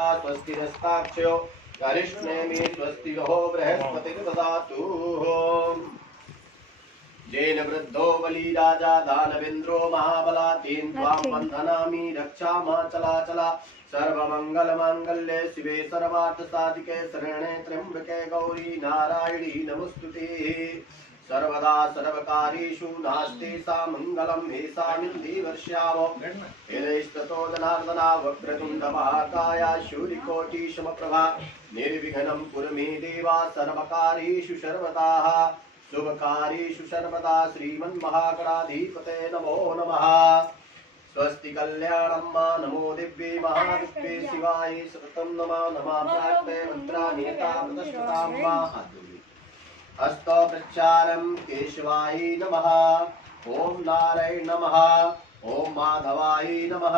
देवता स्वस्ति नस्ताक्षयो गरिष्ठेमि स्वस्ति हो बृहस्पतिर्दधातु जेन वृद्धो बली राजा दानवेन्द्रो महाबला तेन त्वां बन्धनामि रक्षामाचलाचला सर्वमङ्गलमाङ्गल्ये शिवे सर्वार्थसाधिके शरण्ये त्र्यम्बके गौरी नारायणी नमोस्तुते सर्वदा सर्वकार्येषु नास्ति सा मङ्गलं मे सामिन्धि वर्ष्यामो यदैस्ततो जनार्दना वक्रतुण्ड महाकाय शूलिकोटिसमप्रभा निर्विघ्नं कुरु मे देवा सर्वकार्येषु सर्वदा शुभकार्येषु सर्वदा श्रीमन्महागणाधिपते नमो नमः स्वस्ति कल्याणं मा नमो दिव्ये महादिव्ये शिवाय सततं नमः नमाम्यास्ते मन्त्राणेता प्रतिष्ठतां मा हस्तो प्रक्षालं केशवाय नमः ओम नारायण नमः ओम माधवाय नमः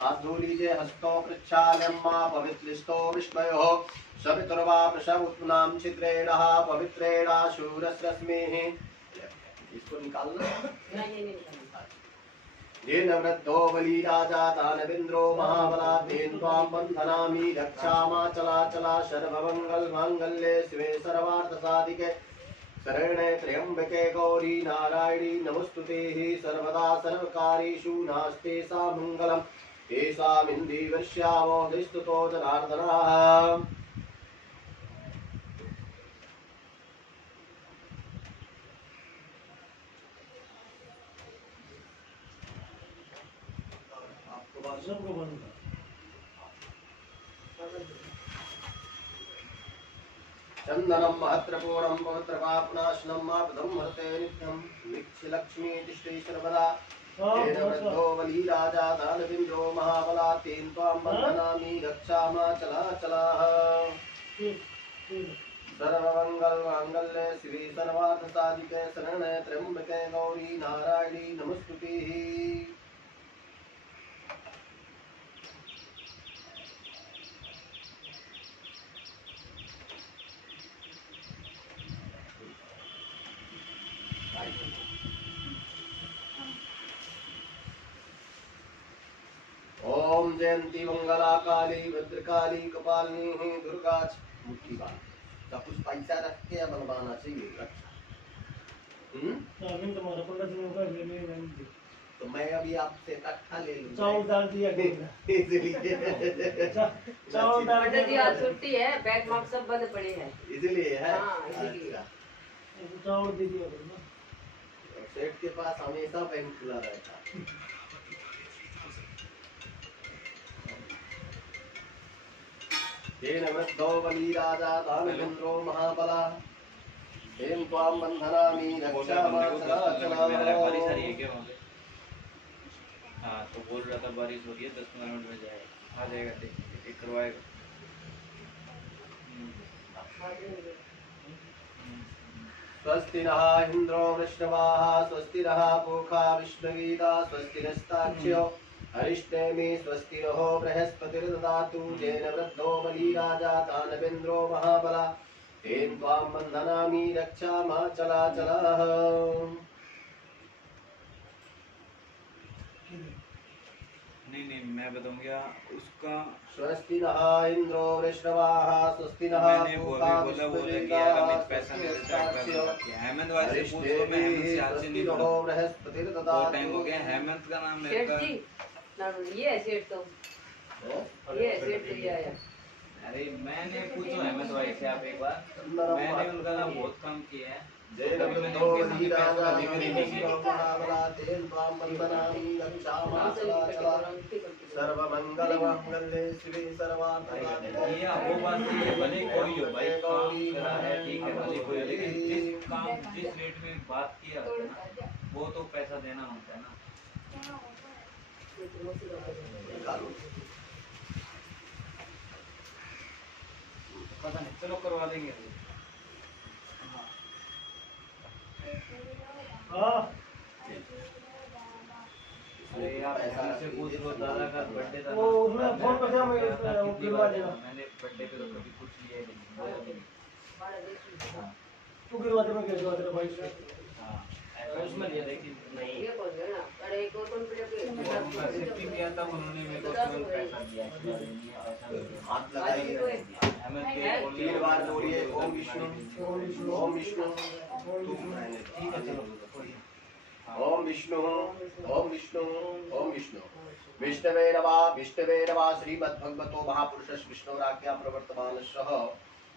हाथ धो लीजिए हस्तो प्रक्षालं मा पवित्रस्तो विष्णयो सवितुर्वा प्रसवोत्नां छिद्रेणः पवित्रेण शूरस्रश्मिः इसको निकालना नहीं येन वृद्धो बली राजा दानवेन्द्रो महाबला तेन त्वां बन्धनामि रक्षामाचलाचला सर्वमङ्गलमाङ्गल्ये शिवे सर्वार्थसाधिके शरण्ये त्र्यम्बके गौरी नारायणी नमोस्तुते सर्वदा सर्वकार्येषु नास्ति सा मङ्गलं येषामिन्धि वर्ष्यामो दृष्टतो जनार्दनः चंदनम महत्रपूर्णम पवित्रपापनाशनम मापदम हरते नित्यं लक्ष्मी तिष्ठे सर्वदा येन वृद्धो बली राजा दानवेन्द्रो महाबला तेन त्वां बन्धनामि रक्षामाचलाचलाः सर्वमङ्गलमाङ्गल्ये शिवे सर्वार्थसाधिके शरण्ये त्र्यम्बके गौरी नारायणी नमोस्तुते ओम जयंती मंगला काली भद्रकाली कपालिनी दुर्गा मुट्ठी बात तो कुछ पैसा रख के बनवाना चाहिए तुम्हारा 15 दिनों का लेने तो मैं अभी आपसे इकट्ठा ले लूँ चावल दाल दिया इसलिए चावल दाल दिया छुट्टी है बैग मार्क सब बंद पड़े हैं इसलिए है इसीलिए चावल दे दिया सेठ के पास हमेशा बैंक खुला रहता तेन वृद्धो बली राजा दानवेन्द्रो महाबला तेन त्वां बन्धनामि रक्षामाचलाचलाः हाँ तो बोल रहा था बारिश हो रही है 10-15 मिनट में जाएगा आ जाएगा एक करवाएगा स्वस्ति नः इंद्रो वृषभाः स्वस्ति नः पूषा विष्णुगीता स्वस्ति नस्ताक्ष्यो अरिष्टेमि स्वस्ति नः बृहस्पतिर्दधातु येन वृद्धो बली राजा दानवेन्द्रो महाबला तेन त्वां बन्धनामि रक्षामाचलाचलाः नहीं मैं बताऊंगा उसका स्वस्ति नः इंद्रो वृषभाः स्वस्ति नः पूषा विष्णुगीता पैसा नहीं देता हेमंत वाले से पूछ लो मैं हेमंत से आज से नहीं बोला बृहस्पतिर्दधातु टाइम हो गया हेमंत का नाम मेरे का ये सेठ तो ये आया अरे मैंने पूछो हेमंत भाई से आप एक बार मैंने उनका नाम बहुत कम किया है जय रविंद्रो बली राजा दानवेन्द्रो महाबला तेन त्वां बन्धनामि रक्षामाचलाचलाः सर्वमङ्गलमाङ्गल्ये शिवे सर्वार्थसाधिके ये वो बात नहीं है भले कोई हो भाई काम करा है ठीक है भले कोई हो, लेकिन जिस काम जिस रेट में बात किया होता है ना वो तो पैसा देना होता है ना पता नहीं चलो करवा देंगे अरे आप ऐसा से पूछ लो दादा का बर्थडे था वो उसमें फोन कर दिया मैं वो गिरवा देगा मैंने बर्थडे पे तो कभी कुछ लिया ही नहीं तू गिरवा दे मैं गिरवा तेरा भाई से हाँ उसमें लिया देखिए नहीं ये कौन है ना? अरे एक और कौन प्लेट है? शिफ्टिंग किया था उन्होंने मेरे को तुरंत पैसा दिया इस बारे में ऐसा नहीं है। हाथ आज भी लगाइए, कोई हमें है? तो बोलने 3 बार बोलिए ओम विष्णु, ओम विष्णु, ठीक है चलो ओम विष्णु, ओम विष्णु, ओम विष्णु। विष्णवे नमः श्रीमद्भगवतो महापुरुषस्य विष्णुराज्ञा प्रवर्तमानस्य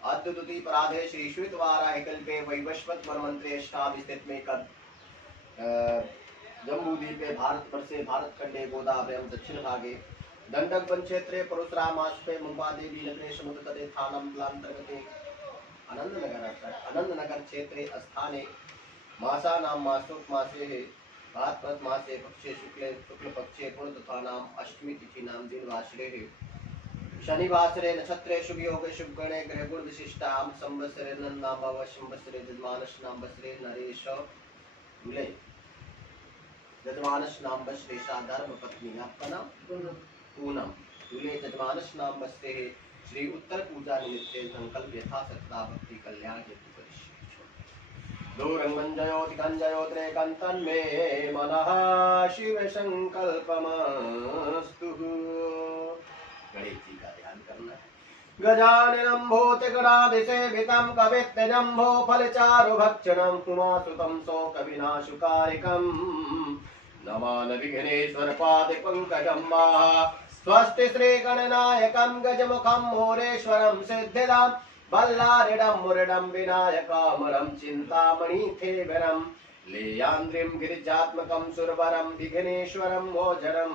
अद्युति पराधे श्री श्वेतवाराह कल्पे वैवस्वत वनमंत्रे अष्टाभिस्थितमे कद जम्बूद्वीपे भारतवर्षे भारतखंडे गोदावरी दक्षिण भागे दंडक वन क्षेत्रे परशुरामाश्वे मुंबादेवी नगरे समुद्रतटे थानं लांतर्गते आनंदनगर क्षेत्रे स्थाने मासानां मासोक मासे भाद्रपद मासे पक्षे शुक्ल पक्षे पूर्णतथानां अष्टमी तिथीनां दिनवासरे शनिवासरे नक्षत्रे शुभ योगे शुभ गणे ग्रह गुण विशिष्टां संवत्सरे नन्नाम भव संवत्सरे यजमानस नाम बसरे नरेश मूले यजमानस नाम बसरेशा धर्म पत्नी आपका नाम पूनम मूले यजमानस नाम बसरे श्री उत्तर पूजा निमित्ते संकल्प यथा सत्ता भक्ति कल्याण हेतु दूरंगंजयोतिकंजयोत्रेकंतन मे मनः शिव संकल्पमस्तु। गणेश जी का ध्यान करना है। गजाननं भूतगणाधिसेवितं कवित्तजम्भो फलचारुभक्षणं उमासुतं शोकविनाशकारिकं नमामि विघ्नेश्वर पादपङ्कजं स्वस्ति श्रीगणनायकं गजमुखं मोरेश्वरं सिद्धिदां बल्लारिडं मुरडं विनायकामरं चिन्तामणिथेवरं लेयान्द्रिं गिरिजात्मकं सुरवरं विघ्नेश्वरं मोजरं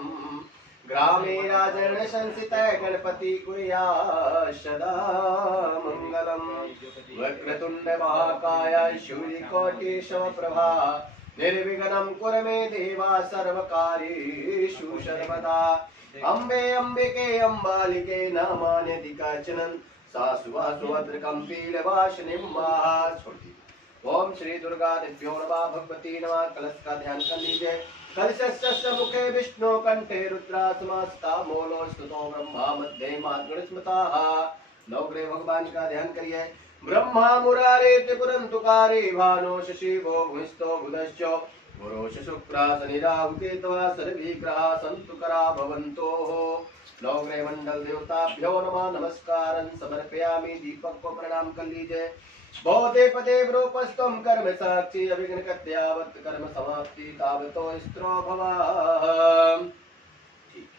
ग्रामे राजन संसित गणपति कुर्या सदा मंगलम वक्रतुंड महाकाय सूर्यकोटि समप्रभा निर्विघ्नं कुरु मे देवा सर्वकार्येषु सर्वदा अम्बे अम्बिके अम्बालिके नामान्यधिकाचनं सासुवासुभद्रकं पीडवासिनीं ओम श्री दुर्गा देव्यो नमः भगवती नमः। कलश का ध्यान कर लीजिए। कलशस्य मुखे विष्णु कंठे रुद्रासमस्ता मूलो स्तुतो ब्रह्मा मध्ये मार्गणस्मताः। नवग्रह भगवान का ध्यान करिए। ब्रह्मा मुरारे त्रिपुरंतुकारे भानो शिवो भूमिस्थो बुधश्च गुरोश शुक्रा शनि राहु केतवः सर्वे ग्रहाः सन्तु करा भवन्तो। नवग्रह मंडल देवताभ्यो नमः नमस्कारं समर्पयामि। दीपक को प्रणाम कर लीजिए। बहुते पदे रूपस्तम कर्म साक्षी अभिघ्न कत्यावत कर्म समाप्ति तावतो स्त्रो भवा। ठीक,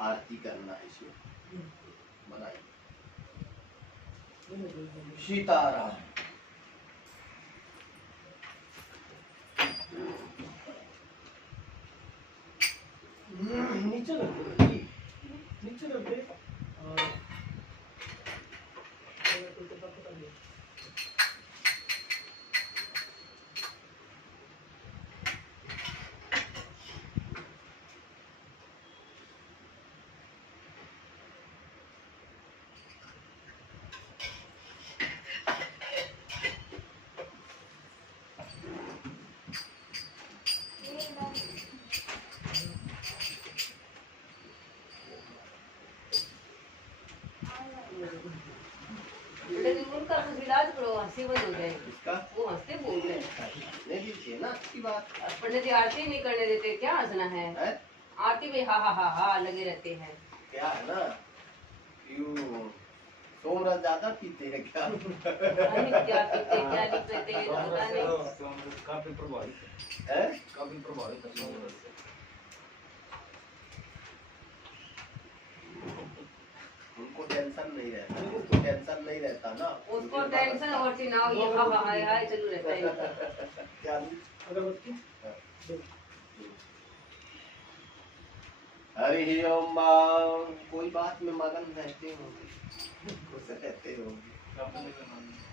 आरती करना है इसमें। बनाइए। सीताराम। नीचे रख दे नीचे रख दे और उनका कुछ इलाज करो, हंसी बंद हो जाएगी। इसका वो हंसते बोल रहे हैं। नहीं दीजिए ना की बात पंडित जी आरती नहीं करने देते, क्या हंसना है? है। आरती में हा हा हा हा लगे रहते हैं। क्या है ना यू सोमरस ज्यादा पीते हैं क्या? अरे क्या पीते क्या नहीं पीते पता नहीं। काफी प्रभावित है काफी प्रभावित है सोमरस से। उनको टेंशन नहीं रहता, उसको टेंशन नहीं रहता ना। उसको टेंशन और सी ना हो, ये हा हा हाय हाय चलू रहता है। क्या अगरबत्ती हरि ओम। कोई बात में मगन रहते होंगे, खुश रहते होंगे।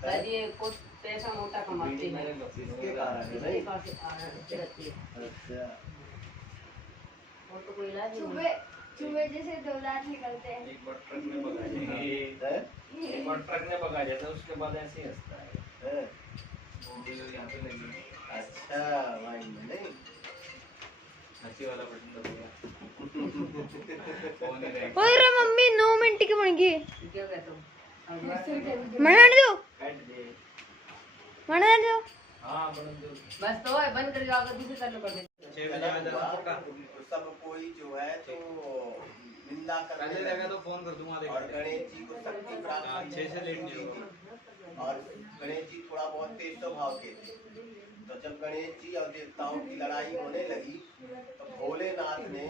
शायद ये कुछ पैसा मोटा कमाते हैं। इसके कारण है नहीं? अच्छा और तो कोई इलाज नहीं है। चूहे जैसे दो दांत निकलते हैं। एक बार ट्रक में भगा जाता है। है? एक बार ट्रक में भगा जाता है, उसके बाद ऐसे ही हंसता है। है? वो भी यहाँ पे लगी है। अच्छा भाई नहीं हंसी वाला बटन दबाया। फोन ही रह गया। ओए रे मम्मी 9 मिनट की बन गई। क्या कहते हो? मना दो काट दे। मना दो हाँ बंद बस तो है, बंद कर जाओगे दूसरी चालू कर दे। 6 बजे आ जाना पक्का। तो सब कोई जो है तो निंदा करने पहले लगे। रहेगा तो फोन कर दूंगा और गणेश जी को शक्ति प्राप्त हाँ, हुई 6 से लेट नहीं थी। होगा। और गणेश जी थोड़ा बहुत तेज स्वभाव के थे। तो जब गणेश जी और देवताओं की लड़ाई होने लगी तो भोलेनाथ ने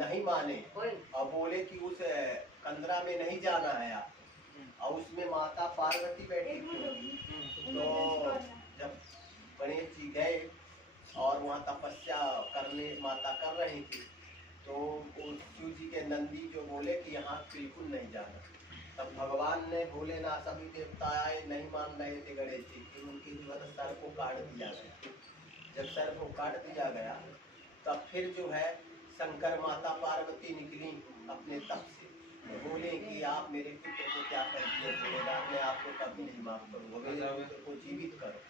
नहीं माने और बोले कि उस कंदरा में नहीं जाना है आप। और उसमें माता पार्वती बैठी थी। तो जब गणेश जी गए और वहाँ तपस्या करने माता कर रही थी तो शिव जी के नंदी जो बोले कि यहाँ बिल्कुल नहीं जाना। तब भगवान ने भोलेनाथ सभी देवता आए, नहीं मान रहे थे गणेश जी की, उनके जो है सर को काट दिया गया। जब सर को काट दिया गया तब फिर जो है शंकर माता पार्वती निकली अपने तप से, बोले कि आप मेरे पुत्र को क्या कर दिए भोलेनाथ, मैं आपको कभी नहीं माफ करूँगा, मेरे पुत्र को जीवित करो।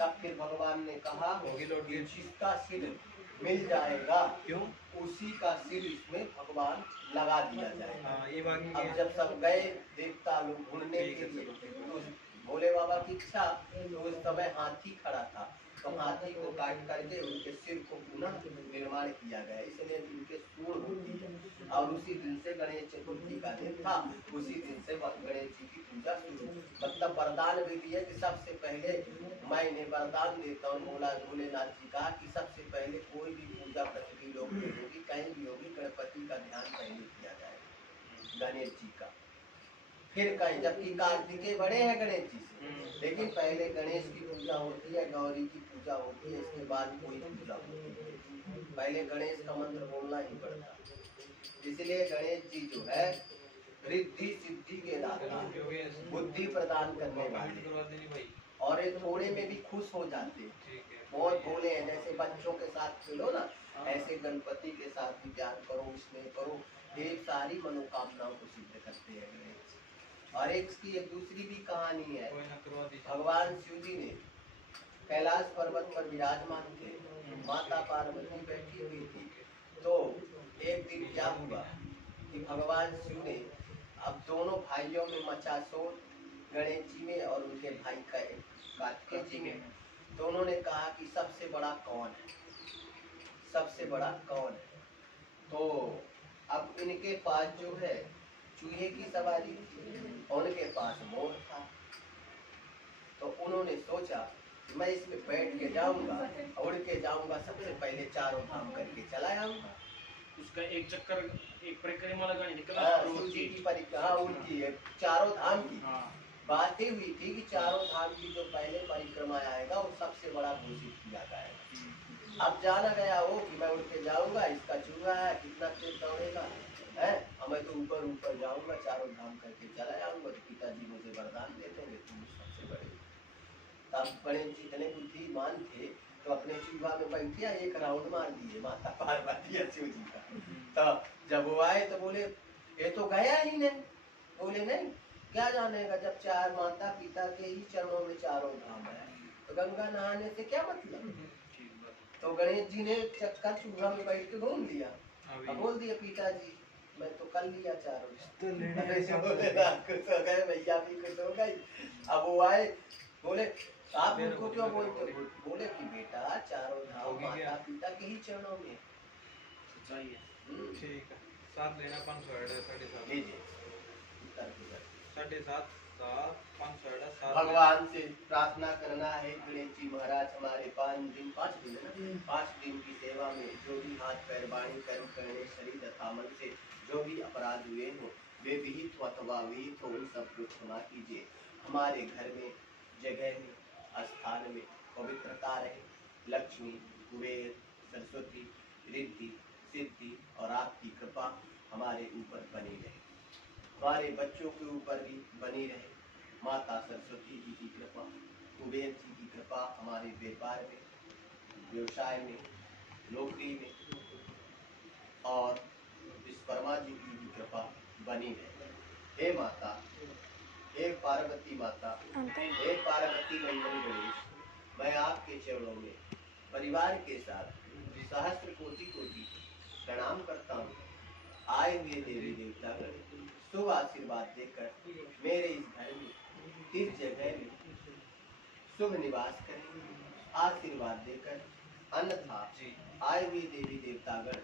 तब फिर भगवान ने कहा कि जिसका सिर मिल जाएगा क्यों? उसी का सिर इसमें भगवान लगा दिया जाएगा। हाँ ये बात अब जब सब गए देवता लोग ढूंढने के लिए तो भोले बाबा की इच्छा, तो उस समय हाथी खड़ा था तो हाथी को काट करके उनके सिर को पुनः निर्माण किया गया, इसलिए उनके सूंड होती है। और उसी दिन से गणेश चतुर्थी का दिन था, उसी दिन से गणेश जी की पूजा शुरू। मतलब वरदान भी दिए कि सबसे पहले मैं इन्हें वरदान देता हूँ, बोला भोलेनाथ जी कहा कि सबसे पहले कोई भी पूजा पृथ्वी लोग में होगी, कहीं भी होगी, गणपति का ध्यान पहले किया जाएगा, गणेश जी का। फिर कहीं, जबकि कार्तिकेय बड़े हैं गणेश जी से, लेकिन पहले गणेश की पूजा होती है, गौरी की पूजा होती है, इसके बाद कोई पूजा होती है। पहले गणेश का मंत्र बोलना ही पड़ता है। इसलिए गणेश जी जो है रिद्धि सिद्धि के दाता, बुद्धि प्रदान करने वाले, और ये थोड़े में भी खुश हो जाते हैं। बहुत भोले हैं, जैसे बच्चों के साथ खेलो ना, ऐसे गणपति के साथ भी प्यार करो, स्नेह करो, ये सारी मनोकामनाओं को सिद्ध करते हैं गणेश। और एक दूसरी भी कहानी है। भगवान शिव जी ने कैलाश पर्वत पर विराजमान थे, माता पार्वती बैठी हुई थी। तो एक दिन क्या हुआ कि भगवान शिव ने अब दोनों भाइयों में मचा शोर, गणेश जी में और उनके भाई का कार्तिकेय जी में। दोनों ने कहा कि सबसे बड़ा कौन है, सबसे बड़ा कौन है। तो अब इनके पास जो है चूहे की सवारी थी, उनके पास मोर था। तो उन्होंने सोचा मैं इसमें बैठ के जाऊंगा, उड़ के जाऊंगा, सबसे पहले चारों धाम करके चला आऊंगा। उसका एक चक्कर, एक परिक्रमा लगानी निकला। हाँ, शिव जी की परिक्रमा उनकी है, चारों धाम की। हाँ, बात ही हुई थी कि चारों धाम की जो पहले परिक्रमा आएगा वो सबसे बड़ा घोषित किया जाएगा। अब जाना गया हो कि मैं उड़ के जाऊंगा, इसका चूहा है कितना तेज दौड़ेगा है, और मैं तो ऊपर ऊपर जाऊंगा, चारों धाम करके चला जाऊंगा, तो पिताजी मुझे वरदान दे देंगे तुम सबसे बड़े। तब गणेश जी इतने बुद्धिमान थे तो अपने चूहा में बैठिया एक राउंड मार दिए माता पार्वती और शिव जी का। तब जब वो आए तो बोले ये तो गया ही नहीं। बोले नहीं, क्या जानेगा, जब चार माता पिता के ही चरणों में चारों धाम है तो गंगा नहाने से क्या मतलब। तो गणेश जी ने चक्का चूहा में बैठ के घूम लिया, अब बोल दिया पिताजी मैं तो कर लिया चारों। बोले रात खुश हो गए, भैया भी खुश हो गई। अब वो आए, बोले आप उनको क्यों बोलते हो, बोले कि बेटा चारों धाम माता पिता के ही चरणों में। सच्चाई है। ठीक है, 7 लेना 500 है, 7.5 लीजिए। 7.5 500 भगवान से प्रार्थना करना है गणेश जी महाराज हमारे 5 दिन है ना, 5 दिन की सेवा में जो भी हाथ पैर वाणी कर्म करने शरीर तथा मन से जो भी अपराध हुए हो वे विहित अथवा विहित हो उन सब को क्षमा कीजिए। हमारे घर में, जगह में, स्थान में पवित्रता रहे, लक्ष्मी कुबेर सरस्वती रिद्धि सिद्धि और आपकी कृपा हमारे ऊपर बनी रहे, हमारे बच्चों के ऊपर भी बनी रहे। माता सरस्वती जी की कृपा, कुबेर जी की कृपा हमारे व्यापार में, व्यवसाय में, नौकरी में, और विश्वकर्मा जी की भी कृपा बनी रहे। हे माता, हे पार्वती माता, हे पार्वती मंडल गणेश, मैं आपके चरणों में परिवार के साथ सहस्त्र कोटि कोटि प्रणाम करता हूँ। आए हुए देवी देवता गण शुभ आशीर्वाद देकर मेरे इस घर में, इस जगह में शुभ निवास करें, आशीर्वाद देकर, अन्यथा जी आए हुए देवी देवतागण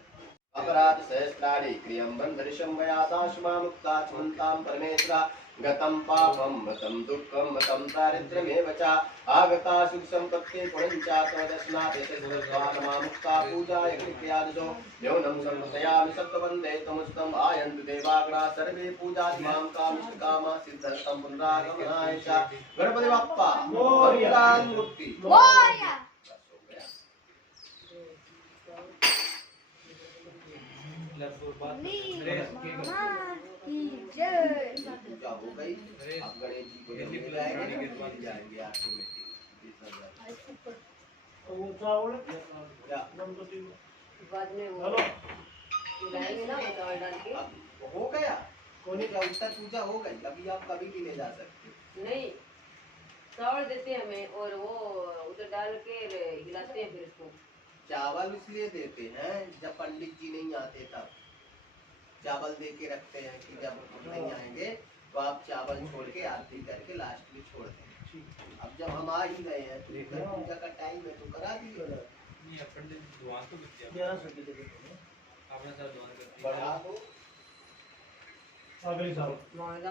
अपराध सहस्राणि क्रियं बंधरिषं वयादाशमा मुक्ता चमन्तां परमेश्वरा गतं पापं मतं दुःखं मतं दारिद्र्यमेव च आगता सुख संपत्ति पुण्यं तवदर्शनात् एतद्वद्वानमा मुक्ता पूजाय क्रियादो यौनं समर्पयामि सत्ववन्दे तमुस्तं आयन्तु देवाग्रा सर्वे पूजादिमां कामिष्टकामा सिद्धर्थं पुनरागमनाय च गणपति बप्पा मंगलां मुक्ति मोरया। मामा की जय। पूजा हो गई। अब गणेश जी को जब ले जाएंगे मिल जाएंगे आपको मिट्टी 20,000। वो चावल क्या गणपति बाद में वो हेलो खिलाएंगे ना वो चावल डाल के। अब हो गया कोने का उत्तर पूजा हो गई। अभी आप कभी भी ले जा सकते। नहीं, चावल देते हैं हमें और वो उधर डाल के हिलाते हैं फिर उसको। चावल इसलिए देते हैं जब पंडित जी नहीं आते तब चावल दे के रखते हैं कि जब हम नहीं आएंगे तो आप चावल छोड़ के आरती करके लास्ट में छोड़ दें। अब जब हम आ ही गए हैं तो उत्तर पूजा का टाइम है तो करा दीजिए। नहीं अपन दुआ तो करते हैं 11 सौ के देते अपने साथ दुआ करते हैं बढ़ा दो अगली साल मांगा